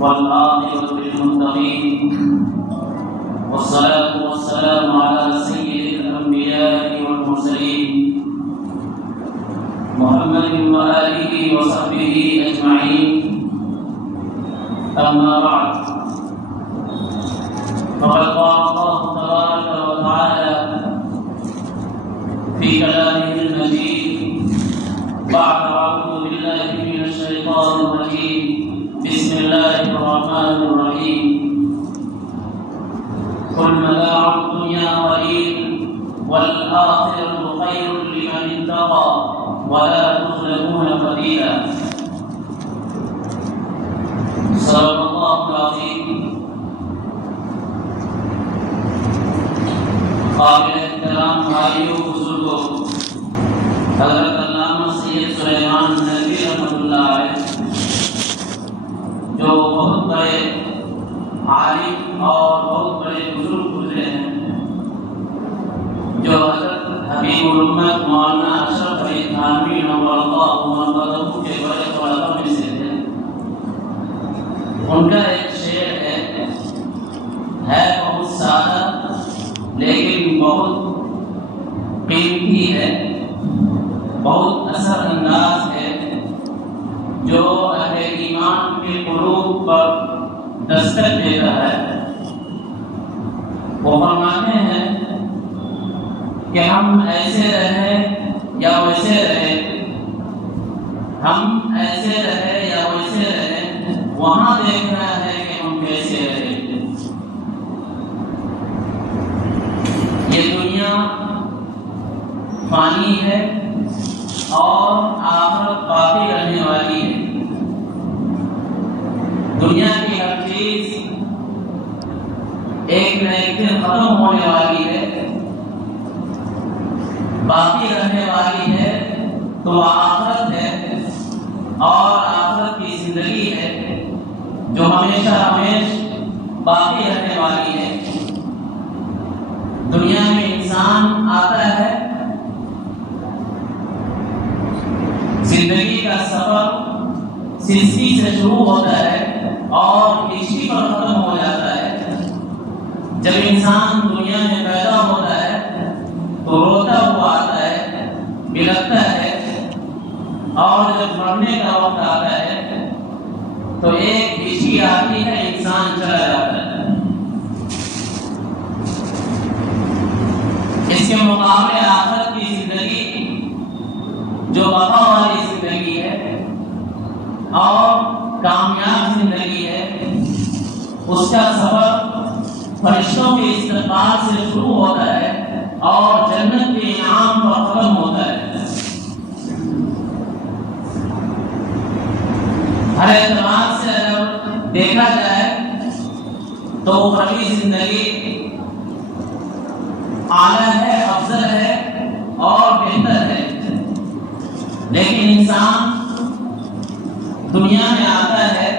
والعاقبة للمتقين والصلاة والسلام على سيد الأنبياء والمرسلين محمد وآله وصحبه أجمعين. أما بعد، فقد قال الله تبارك وتعالى في كلامه المجيد بعد أعوذ بالله من الشيطان الرجيم. بسم الله الرحمن الرحيم. قل متاع الدنيا قليل والآخرة خير لمن اتقى ولا تظلمون فتيلا. صدق الله العظيم. قابل احترام بھائیوں بزرگوں، حضرت علامہ سید سلیمان ندوی رحمۃ اللہ علیہ جو بہت بڑے عالم اور بہت بڑے بزرگ گزرے ہیں، جو حضرت حبیب الامت مولانا اشرف علی تھانوی نور اللہ مرقدہ کے بڑے طلباء میں سے تھے. ان کا ایک شعر ہے بہت سادہ لیکن بہت قیمتی ہے، بہت اثر انداز ہے، جو اہل ایمان کے قلوب پر دستک دیتا ہے. وہ فرماتے ہیں کہ ہم ایسے رہے یا ویسے رہے، ہم ایسے رہے یا ویسے رہے، وہاں دیکھنا ہے کہ ہم کیسے رہے. یہ دنیا فانی ہے اور آخرت باقی رہنے والی ہے. دنیا کی ہر چیز ایک نہ ایک دن ختم ہونے والی ہے، باقی رہنے والی ہے تو آخرت ہے، اور آخرت کی زندگی ہے جو ہمیشہ باقی رہنے والی ہے. دنیا میں انسان آتا ہے، زندگی کا سفر سستی سے شروع ہوتا ہے اور کشتی پر ختم ہو جاتا ہے. جب انسان دنیا میں پیدا ہوتا ہے تو روتا ہوا آتا ہے، بلکتا ہے، اور جب مرنے کا وقت آتا ہے تو ایک کشتی آتی ہے، انسان چلا جاتا ہے. اس کے مقابلے آخرت کی زندگی جو بقا والی زندگی ہے اور کامیاب زندگی ہے، اس کا سفر فرشتوں کے استقبال سے شروع ہوتا ہے اور جنت کے انعام پر ختم ہوتا ہے. ہر اعتبار سے اگر دیکھا جائے تو اخروی زندگی اعلیٰ ہے، افضل ہے اور بہتر ہے. لیکن انسان دنیا میں آتا ہے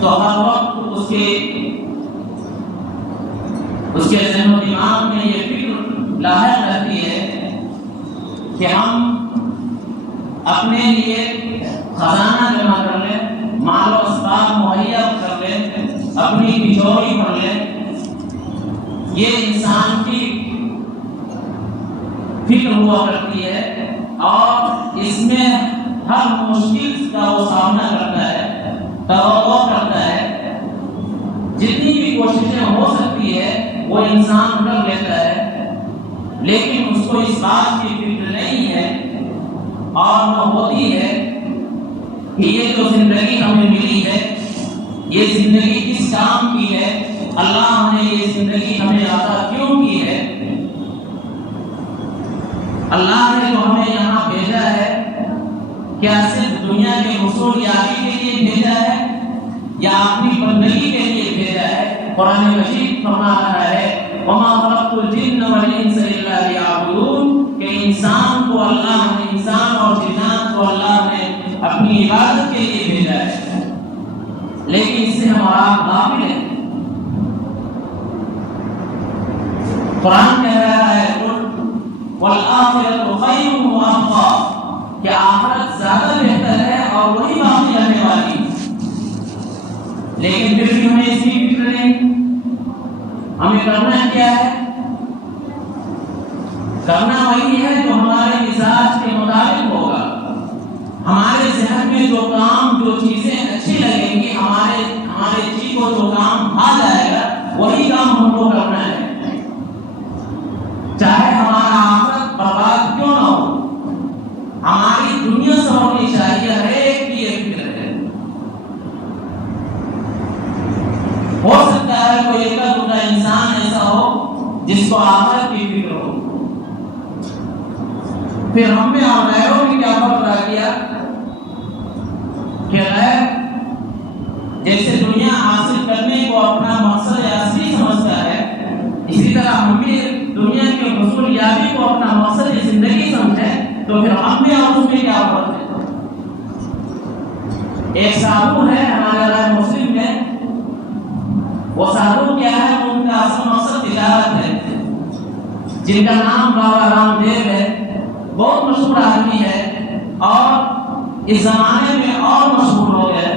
تو ہر وقت اس کے ذہن و دماغ میں یہ فکر لاحق رہتی ہے کہ ہم اپنے لیے خزانہ جمع کر لیں، مال و اسباب مہیا کر لیں، اپنی تجوری بھر لیں. یہ انسان کی فکر ہوا کرتی ہے اور اس میں ہر مشکل کا وہ سامنا کرتا ہے، توقع کرتا ہے. جتنی بھی کوششیں ہو سکتی ہے وہ انسان کر لیتا ہے، لیکن اس کو اس بات کی فکر نہیں ہے اور نہ ہوتی ہے کہ یہ جو زندگی ہمیں ملی ہے، یہ زندگی کس کام کی ہے، اللہ نے یہ زندگی ہمیں عطا کیوں کی ہے. اللہ نے جو ہمیں یہاں بھیجا ہے کیا صرف دنیا کے حصول یابی کے لیے بھیجا ہے یا اپنی بندگی کے لیے بھیجا ہے؟ قرآن مجید فرما رہا ہے وَمَا خَلَقْتُ الْجِنَّ وَالْإِنسَ إِلَّا لِيَعْبُدُونَ، کہ انسان اور جنات کو اللہ نے اپنی عبادت کے لیے بھیجا ہے. لیکن اس سے ہمارا غافل ہے. قرآن کہہ رہا ہے والآخرۃ خیر وابقیٰ، کہ آخرت زیادہ بہتر ہے اور وہی باقی رہنے والی ہے. لیکن پھر بھی ہمیں اس کی فکر نہیں. ہمیں کرنا کیا ہے؟ کرنا وہی ہے جو ہمارے مزاج کے مطابق ہوگا. ہمارے ذہن میں جو کام، جو چیزیں اچھی لگیں گی، ہمارے جی کو جو کام آ جائے گا وہی کام ہم کو کرنا ہے، چاہے ہمارا آخرت برباد کیوں نہ ہو. ہماری دنیا سنورنی چاہیے، ہر ایک کی یہ فکر ہے. ہو سکتا ہے کوئی ایک دوسرا انسان ایسا ہو جس کو آخرت کی فکر ہو. پھر ہم نے اور غیروں میں کیا فرق رہ گیا کہ غیر جیسے دنیا حاصل کرنے کو اپنا مقصد اصلی سمجھتا ہے، اسی طرح ہم بھی دنیا کے حصول یابی کو اپنا مقصد زندگی سمجھیں. تو پھر ہم میں اور اس میں کیا فرق ہے؟ ایک سادھو ہے ہمارے غیر مسلم میں، وہ سادھو کیا ہے؟ ان کا اصل مقصد تجارت ہے. جن کا نام بابا رام دیو ہے، بہت مشہور آدمی ہے اور اس زمانے میں اور مشہور ہو گئے.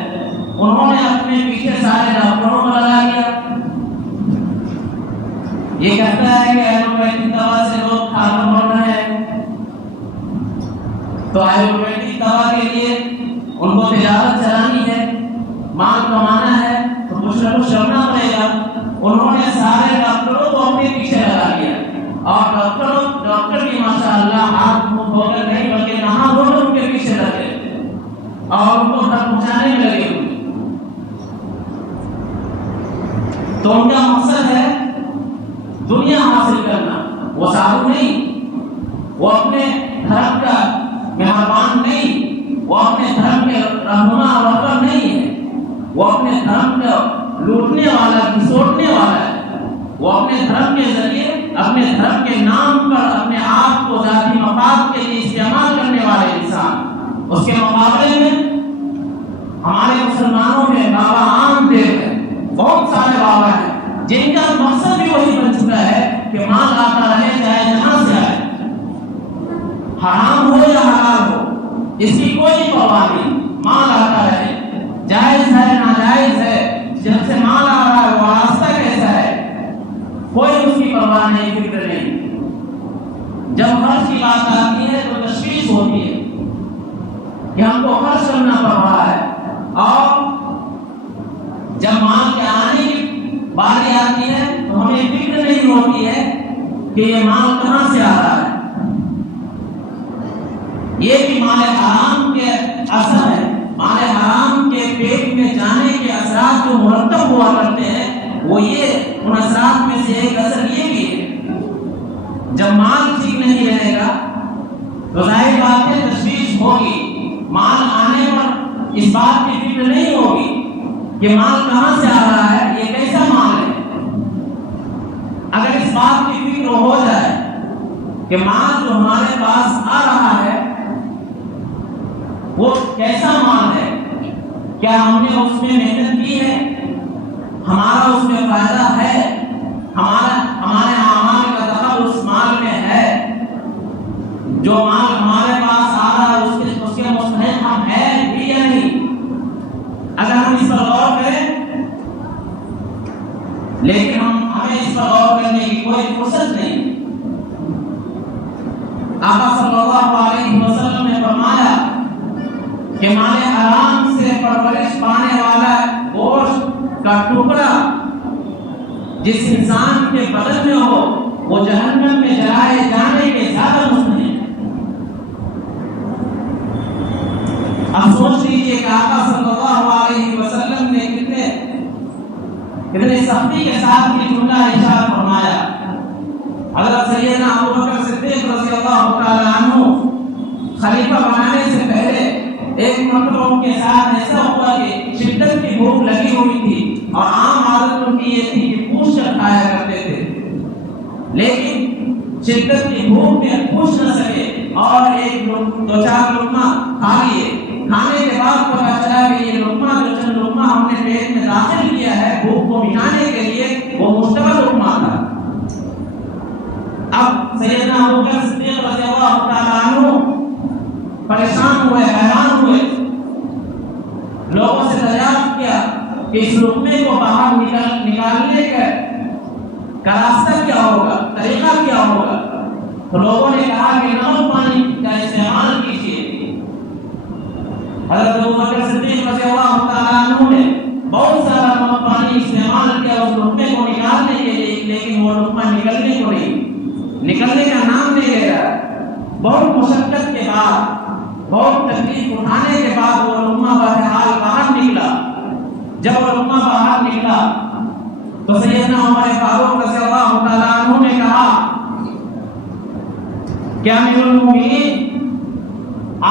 انہوں نے اپنے پیچھے سارے ڈاکٹروں کو لگا لیا. یہ کہتا ہے کہ ایلوپیتھک دوا سے لوگ کھانا مر رہے ہیں، تو ایلوپیتھک دوا کے لیے ان کو تجارت چلانی ہے، مال کمانا ہے، تو کچھ نہ کچھ کرنا پڑے گا. انہوں نے سارے ڈاکٹروں کو اپنے پیچھے لگا لیا اور ڈاکٹر بھی ماشاءاللہ ہاتھ منہ دھو کر نہیں بلکہ نہا دھو کر ان کے پیچھے لگے اور ان کو تک پہنچانے میں لگے ہوئے. تو ان کا مقصد ہے دنیا حاصل کرنا. وہ سادھو نہیں، وہ اپنے دھرم کا مہربان نہیں، وہ اپنے دھرم کے رہنما رہبر نہیں ہے، وہ اپنے دھرم کا لوٹنے والا، گھسوٹنے والا ہے. وہ اپنے دھرم کے ذریعے، اپنے دھرم کے نام پر اپنے آپ کو ذاتی مفاد کے لیے استعمال کرنے والے انسان. اس کے مقابلے میں ہمارے مسلمانوں میں بابا عام دیو ہے، بہت سارے بابا ہیں جن کا مقصد بھی وہی بن چکا ہے کہ مال آتا رہے چاہے جہاں سے آئے، حرام ہو یا حلال ہو، اس کی کوئی پرواہ نہیں. مال آتا رہے، جائز ہے ناجائز ہے، جب سے مال آ رہا ہے وہ راستہ کیسا ہے، کوئی اس کی پرواہ نہیں، فکر نہیں. جب خرچ کی بات آتی ہے تو تشویش ہوتی ہے کہ ہم کو خرچ کرنا پڑ رہا ہے، اور جب مال کے آنے کی باری آتی ہے تو ہمیں فکر نہیں ہوتی ہے کہ یہ مال کہاں سے آ رہا ہے. یہ بھی مال حرام کے اثر ہے. مال حرام کے پیٹ میں جانے کے اثرات جو مرتب ہوا کرتے ہیں، وہ یہ ان اثرات میں سے ایک اثر یہ بھی ہے، جب مال ٹھیک نہیں رہے گا تو ظاہر بات ہے تشویش ہوگی. مال آنے پر اس بات کی فکر نہیں ہوگی کہ مال کہاں سے آ رہا ہے، یہ کیسا مال ہے. اگر اس بات کی فکر ہو جائے کہ مال جو ہمارے پاس آ رہا ہے وہ کیسا مال ہے، کیا ہم نے اس میں محنت کی ہے، ہمارا اس میں فائدہ ہے، ہمارے اعمال کا دخل اس مال میں ہے، جو مال ہمارے پاس آ رہا ہے اس کے مستحق ہم ہیں بھی یا نہیں. اگر ہم اس پر غور کریں، لیکن ہمیں اس پر غور کرنے کی کوئی فرصت نہیں. آقا صلی اللہ علیہ وسلم نے فرمایا کہ مال حرام سے پرورش پانے والا گوشت کا ٹکڑا جس انسان کے بدن میں ہو وہ جہنم میں جلائے جانے کے زیادہ مستحق. اب سوچ لیجیے کہ آقا صلی اللہ علیہ وسلم نے کتنے سختی کے ساتھ یہ جملہ ارشاد فرمایا. حضرت سیدنا ابوبکر صدیق رضی اللہ تعالی عنہ خلیفہ بنانے سے پہلے ایک مرتبہ ان کے ساتھ ایسا ہوا کہ شدت کی بھوک لگی ہوئی تھی اور عام عادت ان کی یہ تھی کہ پوچھ کر کھایا کرتے تھے، لیکن شدت کی بھوک میں پوچھ نہ سکے اور ایک دو چار لقمہ کھا لیے. کھانے کے بعد پتہ چلا کہ یہ لقمہ جو چند لقمہ ہم نے پیٹ میں داخل کیا ہے بھوک کو مٹانے کے لیے، وہ مشتبہ لقمہ تھا. اب سیدنا ابوبکر صدیق رضی اللہ تعالی عنہ پریشان ہوئے، حیران ہوئے، لوگوں سے دریافت کیا کہ اس لقمے کو باہر نکالنے کا راستہ کیا ہوگا، طریقہ کیا ہوگا؟ تو لوگوں نے کہا کہ نمک پانی کا استعمال کیجیے۔ حضرت ابوبکر صدیق رضی اللہ تعالیٰ عنہ نے بہت سارا نمک پانی استعمال کیا اس لقمے کو نکالنے کے لیے، لیکن وہ لقمہ نکلنے کو نہیں، نکلنے کا نام نہیں لے رہا۔ بہت مشقت کے بعد، بہت تکلیف اٹھانے کے بعد وہ لقمہ بہرحال باہر نکلا۔ جب وہ لقمہ باہر نکلا تو سیدنا عمر فاروق رضی اللہ تعالیٰ عنہ نے کہا کہ امیر المومنین،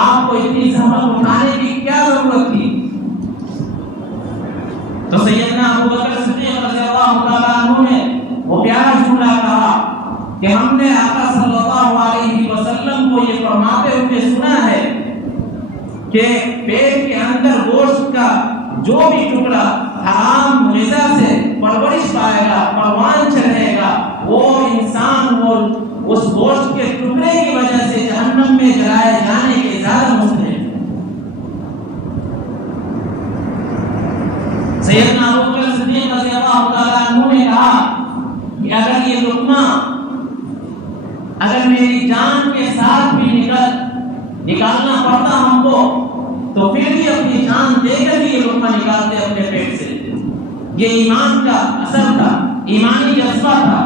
آپ کو اتنی زحمت اٹھانے کی کیا ضرورت تھی؟ تو سیدنا ابوبکر صدیق رضی اللہ تعالیٰ عنہ نے وہ پیارا جملہ کہا کہ ہم نے آقا صلی اللہ علیہ وسلم کو یہ فرماتے ہوئے سنا ہے کہ پیٹ کے اندر گوشت کا جو بھی ٹکڑا حرام غذا سے پرورش پائے گا، پروان چڑھے گا، وہ انسان وہ اس گوشت کے ٹکڑے کی وجہ سے جہنم میں جلائے جانے کے زیادہ مستحق۔ سیدنا ابوبکر صدیق رضی اللہ تعالیٰ عنہ نے کہا کہ اگر یہ لقمہ اگر میری جان کے ساتھ بھی نکالنا پڑتا ہم کو تو پھر بھی اپنی جان دے کر بھی یہ لقمہ نکالتے اپنے پیٹ سے۔ یہ ایمان کا اثر تھا، ایمانی جذبہ تھا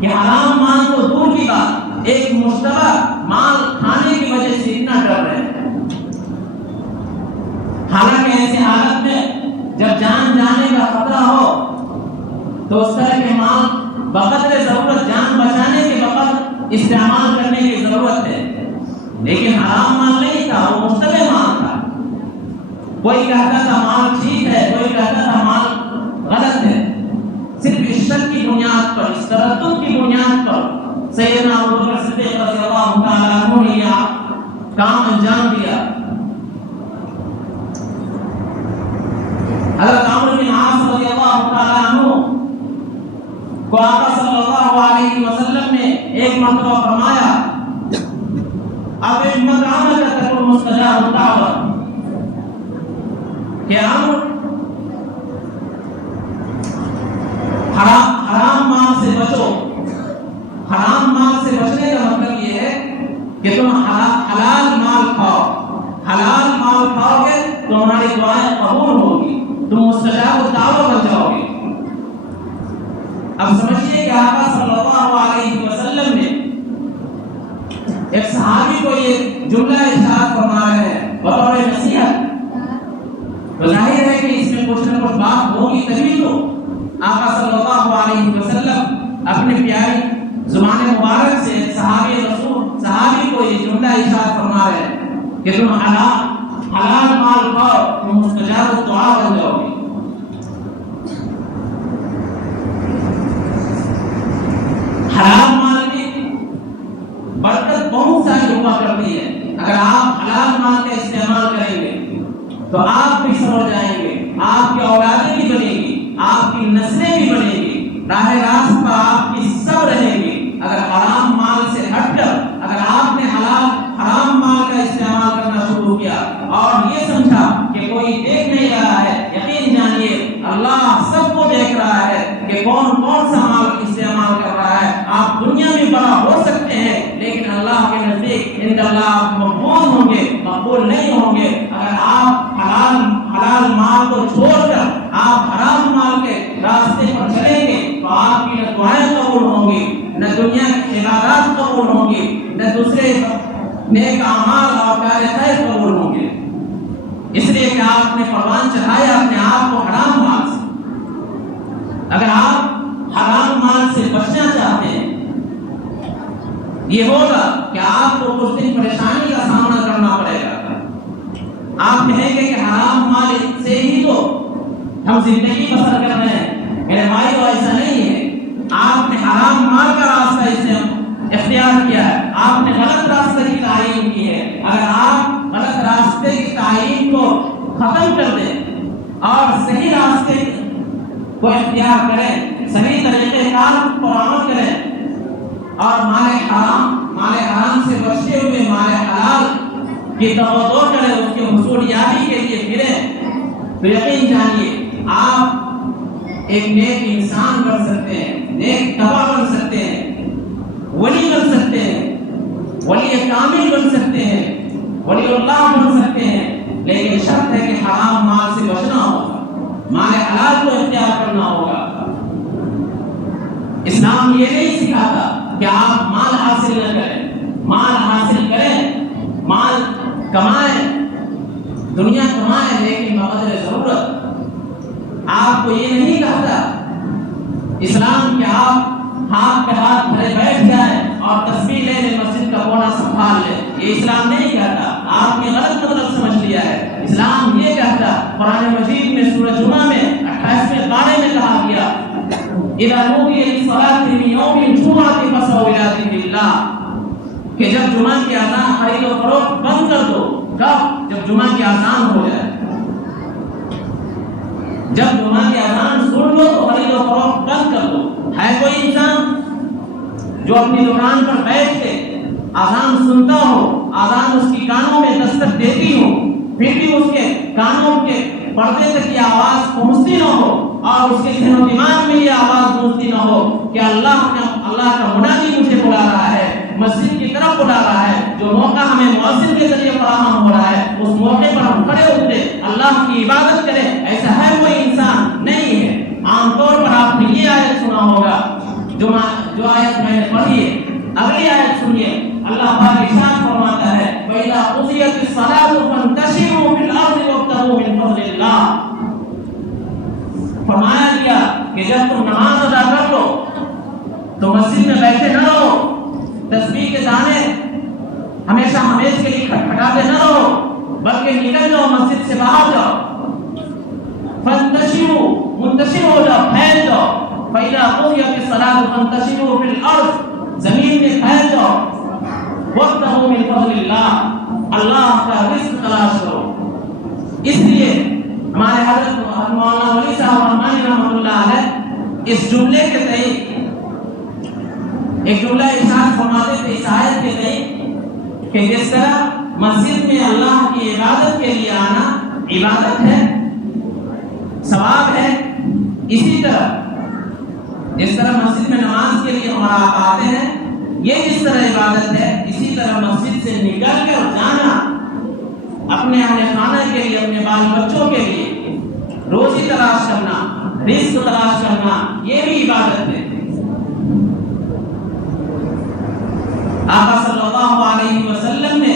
کہ حرام مال تو دور کی بات، ایک مشتبہ مال کھانے کی وجہ سے اتنا ڈر رہے ہیں۔ حالانکہ ایسی حالت میں جب جان جانے کا خطرہ ہو تو اس طرح کے مال بقدر ضرورت جان بچانے کے وقت استعمال کرنے کی ضرورت ہے، لیکن حرام مال نہیں تھا، وہ مشتبہ مال تھا۔ کوئی کہتا تھا مال ٹھیک ہے، کوئی کہتا تھا مال غلط ہے۔ صرف اس شک کی بنیاد پر، اس تردد کی بنیاد پر سیدنا ابوبکر صدیق رضی اللہ تعالیٰ عنہ نے یہ کام انجام دیا۔ حضرت عمرو بن عاص رضی اللہ تعالیٰ عنہ کو آقا صلی اللہ علیہ وسلم نے ایک مرتبہ فرمایا اب ایک مقام کا تکن مستجاب الدعوت کہ عمرو حرام مال سے بچو۔ حرام مال سے بچنے کا مطلب یہ ہے کہ تم حلال مال کھاؤ، حلال مال کھاؤ گے تو تمہاری دعائیں قبول ہوگی، تم مستجاب الدعوت بن جاؤ گے۔ اب سمجھیے کہ آقا صلی اللہ علیہ وسلم نے ایک صحابی کو یہ جملہ ارشاد فرما رہے ہیں بطور نصیحت، تو ظاہر ہے کہ اس میں کچھ نہ کچھ بات ہوگی، تبھی تو آقا صلی اللہ علیہ وسلم اپنے پیاری زبان مبارک سے صحابی کو یہ جملہ ارشاد فرما رہے ہیں کہ تم حلال مال کھاؤ، تم مستجاب الدعا بن جاؤ گے۔ حرام مال کی برکت بہت ساری ہوا کرتی ہے۔ اگر آپ حلال مال کا استعمال کریں گے تو آپ بھی سمجھ جائیں گے، آپ کی اولادیں بھی بنے گی، آپ کی نسلیں بھی بنے گی، راہ راست پر آپ کی سب رہیں گی۔ اگر حرام مال سے ہٹ کر اگر آپ نے حرام مال کا استعمال کرنا شروع کیا اور یہ سمجھا کہ کوئی دیکھ نہیں رہا ہے، یقین جانیے اللہ سب کو دیکھ رہا ہے کہ کون کون سا مال استعمال کر رہا ہے۔ آپ دنیا میں بڑا ہو سکتے ہیں لیکن اللہ کے نزدیک عند اللہ آپ مقبول ہوں گے، مقبول نہیں ہوں گے۔ اگر آپ حلال مال کو چھوڑ کر آپ حرام مال کے راستے پر چلیں گے تو آپ کی نہ دعائیں قبول ہوں گی، نہ دنیا کی عبادات قبول ہوں گی، نہ دوسرے نیک اعمال اور کار خیر قبول ہوں گے، اس لیے کہ آپ نے پروان چڑھایا اپنے آپ کو حرام مال سے۔ اگر آپ حرام مال سے بچنا چاہتے ہیں، یہ ہوگا کہ آپ کو کچھ دن پریشانی کا سامنا کرنا پڑے گا۔ آپ کہیں گے کہ حرام مال سے ہی تو ہم زندگی بسر کر رہے ہیں، میرے بھائی تو ایسا نہیں ہے۔ آپ نے حرام مال کا راستہ اختیار کیا ہے، آپ نے غلط راستے کی تعین کی ہے۔ اگر آپ غلط راستے کی تعین کو ختم کر دیں اور صحیح راستے کو اختیار کریں، صحیح طریقے کار پر عمل کریں اور مال حرام سے بچتے ہوئے مال حلال کی توجہ کریں، اس کے حصول یابی کے لیے پھریں، تو یقین جانیے آپ ایک نیک انسان بن سکتے ہیں، نیک تباہ بن سکتے ہیں، ولی بن سکتے ہیں، ولی کامل بن سکتے ہیں، ولی اللہ بن سکتے ہیں، لیکن شرط ہے کہ حرام مال سے بچنا ہوگا، مال حلال کو اختیار کرنا ہوگا۔ اسلام یہ نہیں سکھاتا کہ آپ مال حاصل نہ کریں، مال حاصل کریں، مال کمائیں، دنیا کمائیں، لیکن بقدر ضرورت۔ آپ کو یہ نہیں کہتا اسلام کہ آپ ہاتھ پہ ہاتھ دھرے بیٹھ جائیں اور تسبیح لے لیں، مسجد کا کونا سنبھال لیں، یہ اسلام نہیں کہتا۔ آپ نے غلط مطلب سمجھ لیا ہے۔ اسلام یہ کہتا، قرآن مجید میں سورہ جمعہ میں 28ویں پارے میں کہا گیا اذا نودی للصلاة من یوم الجمعة فاسعوا الى ذکر اللہ، کہ جب جمعہ کی اذان خرید و فروخت بند کر دو۔ کب؟ جب جمعہ کی اذان ہو جائے، جب جمعہ کی اذان سن لو تو خرید و فروخت بند کر دو۔ ہے کوئی انسان جو اپنی دکان پر بیٹھ کے اذان سنتا ہو، اذان اس کی کانوں میں دستک دیتی ہو، پھر بھی اس کے کانوں کے پردے تک یہ آواز پہنچتی نہ ہو اور اس کے ذہن و دماغ میں یہ آواز پہنچتی نہ ہو کہ اللہ کا منادی مجھے بلا رہا ہے، مسجد کی طرف بلا رہا ہے، جو موقع ہمیں مؤذن کے ذریعے فراہم ہو رہا ہے اس موقع پر ہم کھڑے اترے اللہ کی عبادت کریں، ایسا ہے کوئی انسان؟ نہیں ہے۔ عام طور پر آپ نے یہ آیت سنا ہوگا، جو آیت میں نے پڑھی ہے، اگلی آیت سنیے، اللہ پاک ارشاد فرماتا ہے وَإِذَا قُضِيَتِ الصَّلَاةُ فَانتَشِرُوا فِي الْأَرْضِ وَابْتَغُوا مِن فَضْلِ اللَّهِ۔ فرمایا گیا کہ جب تم نماز ادا کر لو تو مسجد میں بیٹھے نہ رہو، تسبیح کے دانے ہمیشہ ہمیش کے لیے کھٹکھٹاتے نہ رہو، بلکہ نکل جاؤ، مسجد سے باہر جاؤ، فانتشروا، منتشر ہو جاؤ، پھیل جاؤ، فَإِذَا قُضِيَتِ الصَّلَاةُ فَانتَشِرُوا فِي الْأَرْضِ، زمین میں پھیل جاؤ، وَابْتَغُوا مِن فَضْلِ اللَّهِ، اللہ کا رزق تلاش کرو۔ اس لیے ہمارے حضرت مولانا ولی صاحب رحمانی رحمۃ اللہ علیہ اس جملے کے تئیں ایک جملہ ارشاد فرماتے تھے اس آیت کے تئیں کہ جس طرح مسجد میں اللہ کی عبادت کے لیے آنا عبادت ہے، ثواب ہے، اسی طرح جس طرح مسجد میں نماز کے لیے ہمارا آپ آتے ہیں یہ جس طرح عبادت ہے، اسی طرح مسجد سے نکل کر جانا اپنے اہل خانہ کے لیے، اپنے بال بچوں کے لیے روزی تلاش کرنا، رزق تلاش کرنا، یہ بھی عبادت ہے۔ آقا صلی اللہ علیہ وسلم نے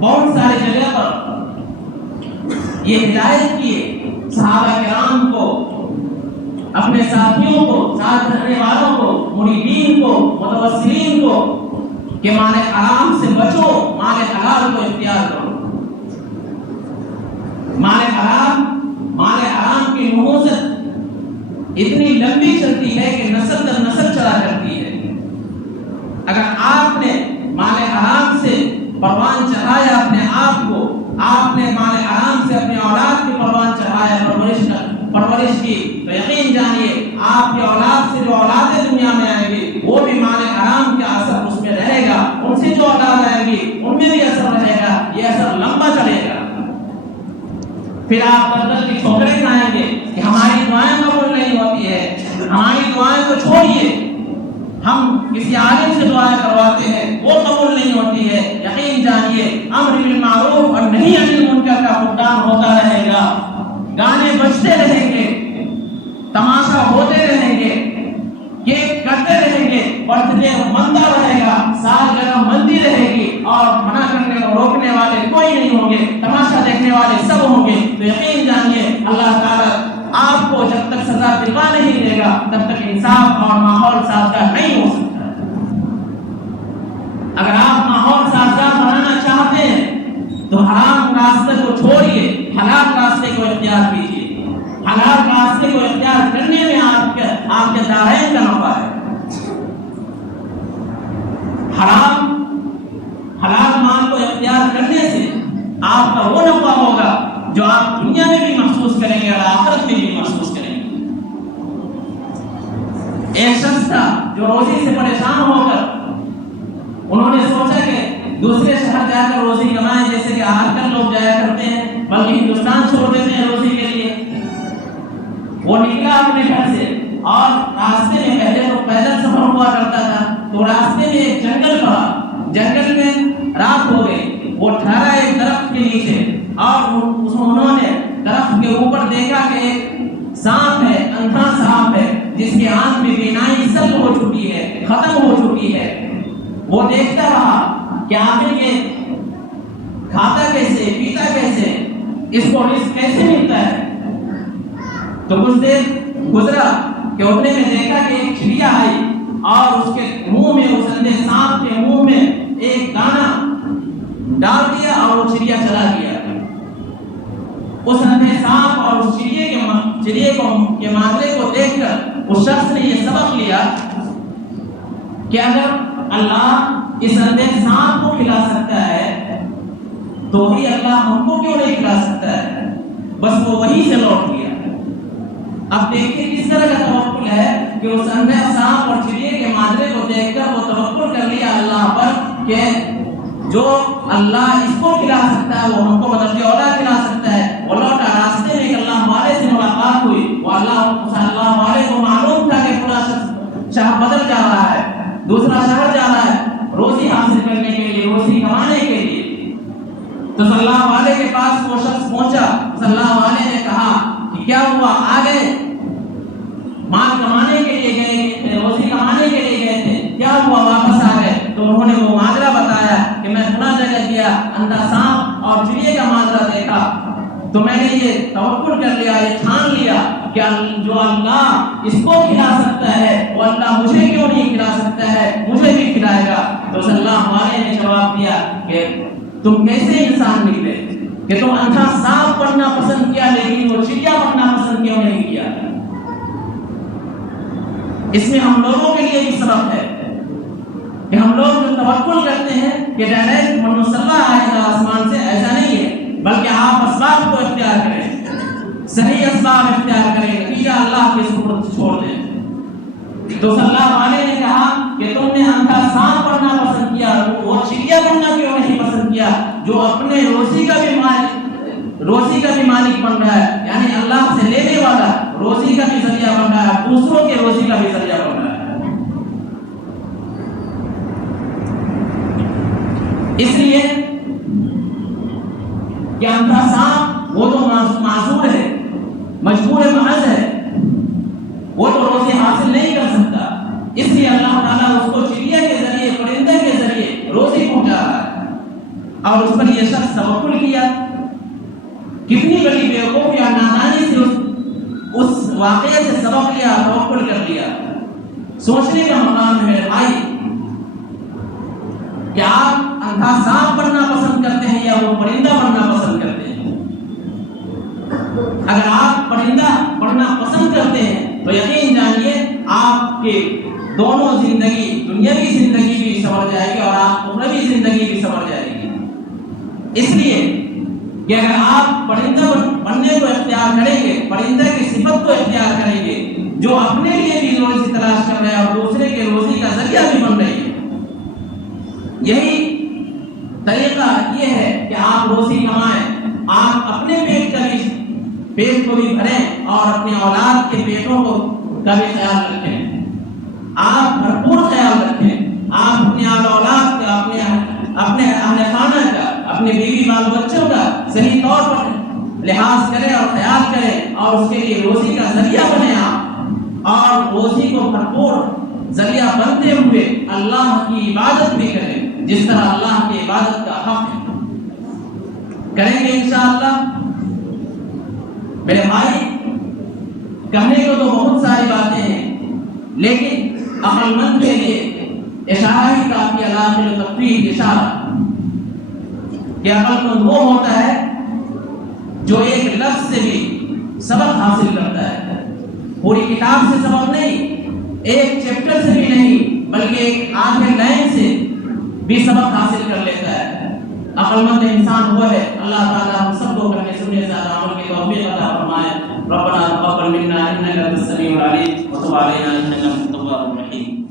بہت سارے جگہ پر یہ ہدایت کیے صحابہ کرام کو، اپنے ساتھیوں کو، ساتھ رہنے والوں کو، مریدین کو، متوسلین کو کہ مال حرام سے بچو، مال حلال کو اختیار کرو۔ مال حرام کی نحوست اتنی لمبی چلتی ہے کہ نسل در نسل چلا کرتی ہے۔ اگر آپ نے مال حرام سے پروان چڑھایا اپنے آپ کو، آپ نے مال حرام سے اپنے اولاد کی پروان چڑھایا، پرورش کی، تو یقین جانیے آپ کی اولاد سے جو اولادیں دنیا میں آئیں گی وہ بھی مال حرام کا اثر اس میں رہے گا، ان سے جو اولاد آئیں گی ان میں بھی اثر رہے گا، یہ اثر لمبا چلے گا۔ پھر آپ در کی ٹھوکریں کھائیں گے کہ ہماری دعائیں قبول نہیں ہوتی ہے، ہماری دعائیں تو چھوڑیے، ہم کسی عالم سے دعائیں کرواتے ہیں وہ قبول نہیں ہوتی ہے۔ یقین جانیے امر بالمعروف اور نہی عن المنکر کا فقدان ہوتا رہے گا، گانے بجتے رہیں گے، تماشا ہوتے رہیں گے، کیک کرتے رہیں گے، برتھ ڈے منتا رہے گا، سالگرہ منتی رہے گی، اور منع کرنے اور روکنے والے کوئی نہیں ہوں گے، تماشا دیکھنے والے سب ہوں گے۔ تو یقین جانیے اللہ تعالیٰ آپ کو جب تک سزا دلوا نہیں دے گا تب تک انصاف اور ماحول سازگار نہیں ہو سکتا۔ اگر آپ ماحول سازگار بنانا چاہتے ہیں تو حرام راستے کو چھوڑیے، حلال راستے کو اختیار کیجیے۔ حلال راستے کو اختیار کرنے میں آپ کے دارین کا نفع ہے۔ حلال مال کو اختیار کرنے سے آپ کا وہ نفع ہوگا جو آپ دنیا میں بھی محسوس کریں گے اور آخرت میں بھی محسوس کریں گے۔ ایک شخص تھا جو روزی سے پریشان ہو کر انہوں نے سوچا کہ دوسرے شہر جا کر روزی کمائیں، جیسے کہ آج کل لوگ جایا کرتے ہیں، بلکہ ہندوستان چھوڑ دیتے ہیں روزی کے لیے۔ وہ نکلا اپنے گھر سے اور راستے میں پہلے تو پیدل سفر ہوا کرتا تھا، تو راستے میں ایک جنگل پڑا، جنگل میں رات ہو گئی، وہ ٹھہرا ایک درخت کے نیچے اور انہوں نے درخت کے اوپر دیکھا کہ ایک سانپ ہے، اندھا سانپ ہے جس کی آنکھ میں بینائی سلب ہو چکی ہے، ختم ہو چکی ہے۔ وہ دیکھتا رہا کہ آخر یہ کھاتا کیسے، پیتا کیسے، اس کو رزق کیسے ملتا ہے۔ تو کچھ دیر گزرا کہ اتنے میں دیکھا کہ ایک چڑیا آئی اور اس کے منہ میں، اس اندھے سانپ کے منہ میں ایک دانا ڈال دیا اور وہ چڑیا چلا گیا۔ اس اندھے سانپ اور اس چڑیے کے معاملے کو دیکھ کر اس شخص نے یہ سبق لیا کہ اگر اللہ اس اندھے سانپ کو کھلا سکتا ہے تو وہی اللہ ہم کو کیوں نہیں کھلا سکتا ہے۔ بس وہ وہیں سے لوٹ گیا۔ اب دیکھیں کس طرح کا توکل ہے کہ اس اندھے سانپ اور چڑیے کے معاملے کو دیکھ کر وہ توکل کر لیا اللہ پر کہ جو اللہ اس کو کھلا سکتا ہے وہ ہم کو بدلتے اولا کھلا سکتا ہے۔ وہ لوٹا، راستے میں ایک اللہ والے سے ملاقات ہوئی، وہ اللہ والے کو معلوم تھا کہ پورا شہر بدل جا رہا ہے، دوسرا شہر جا رہا ہے روزی حاصل کرنے کے لیے، روزی کمانے کے لیے۔ تو صلی اللہ علیہ کے پاس وہ شخص پہنچا، صلی اللہ علیہ نے کہا کہ کیا ہوا، آ گئے، مال کمانے کے لیے گئے تھے، روزی کمانے کے لیے گئے تھے، کیا ہوا واپس آ گئے؟ تو انہوں نے وہ ماجرا بتایا کہ میں فلاں جگہ گیا، اندھا سانپ اور چڑیے کا ماجرا دیکھا، تو میں نے یہ توکل کر لیا، یہ ٹھان لیا کہ جو اللہ اس کو کھلا سکتا ہے وہ اللہ مجھے کیوں نہیں کھلا سکتا ہے، مجھے بھی کھلائے گا۔ تو صلی اللہ علیہ نے جواب دیا کہ تم کیسے انسان نکلے کہ تم اندھا سانپ بننا پسند کیا لیکن وہ چڑیا بننا پسند کیوں نہیں کیا۔ اس میں ہم لوگوں کے لیے بھی سبق ہے کہ ہم لوگ جو توکل کرتے ہیں کہ ڈائریکٹ منصلہ آئے گا آسمان سے، ایسا نہیں ہے، بلکہ آپ اسباب کو اختیار کریں، صحیح اسباب اختیار کریں، نتیجہ اللہ کے سپرد چھوڑ دیں۔ تو صلی اللہ علیہ نے کہا کہ تم نے اندھا سانپ بننا پسند کیا، وہ چڑیا بننا کیوں نہیں پسند کیا جو اپنے روزی کا بھی مالک بن رہا ہے، یعنی اللہ سے لینے والا روزی کا بھی ذریعہ بن رہا ہے، دوسروں کے روزی کا بھی ذریعہ بن رہا ہے۔ اس لیے کہ اندھا سانپ وہ تو معذور ہے، مجبور محض ہے، وہ تو روزی حاصل نہیں کر سکتا، اس لیے اللہ تعالیٰ اس کو چڑیا کے ذریعے، پرندے کے ذریعے روزی پہنچا رہا ہے۔ اور اس پر یہ شخص توکل کیا، کتنی بڑی بیوقوفی اور نادانی سے اس واقعے سے سبق لیا، توکل کر لیا۔ سوچنے کا مقام ہے میرے بھائی کہ آپ اندھا سانپ بننا پسند کرتے ہیں یا وہ پرندہ بننا پسند کرتے ہیں۔ اگر آپ پرندہ بننا پسند کرتے ہیں تو یقین جانیے آپ کے دونوں زندگی، دنیاوی زندگی بھی سنور جائے گی اور آپ اخروی زندگی بھی سنور جائے گی۔ اس لیے کہ اگر آپ پرندہ بننے کو اختیار کریں گے، پرندہ کی صفت کو اختیار کریں گے جو اپنے لیے بھی روزی تلاش کر رہے ہیں اور دوسرے کے روزی کا ذریعہ بھی بن رہے ہیں، یہی طریقہ یہ ہے کہ آپ روزی کمائیں، آپ اپنے پیٹ کو بھی بھریں اور اپنے اولاد کے پیٹوں کا بھی خیال رکھیں، آپ بھرپور خیال رکھیں، آپ اپنے اولاد کا، اپنے اہل خانہ کا، اپنے بیوی بال بچوں کا صحیح طور پر لحاظ کریں اور خیال کریں اور اس کے لیے روزی کا ذریعہ بنے آپ، اور روزی کو بھرپور ذریعہ بنتے ہوئے اللہ کی عبادت بھی کریں جس طرح اللہ کی عبادت کا حق ہے۔ کریں گے انشاءاللہ۔ میرے بھائی کہنے کو تو بہت ساری باتیں ہیں لیکن عقل مند کے لیے اشارہ ہی کافی، علاقے تفریح اشارہ کہ عقل مند وہ ہوتا ہے جو ایک لفظ سے بھی سبق حاصل کرتا ہے، پوری کتاب سے سبق نہیں، ایک چیپٹر سے بھی نہیں، بلکہ ایک آدھے لائن سے بھی سبق حاصل کر لیتا ہے۔ عقل مند انسان وہ ہے۔ اللہ تعالیٰ ہم سب کو کرنے سننے سے عمل کی توفیق عطا فرمائے۔ ربنا تقبل منا انك انت السميع العليم وتب علينا انك انت التواب الرحيم۔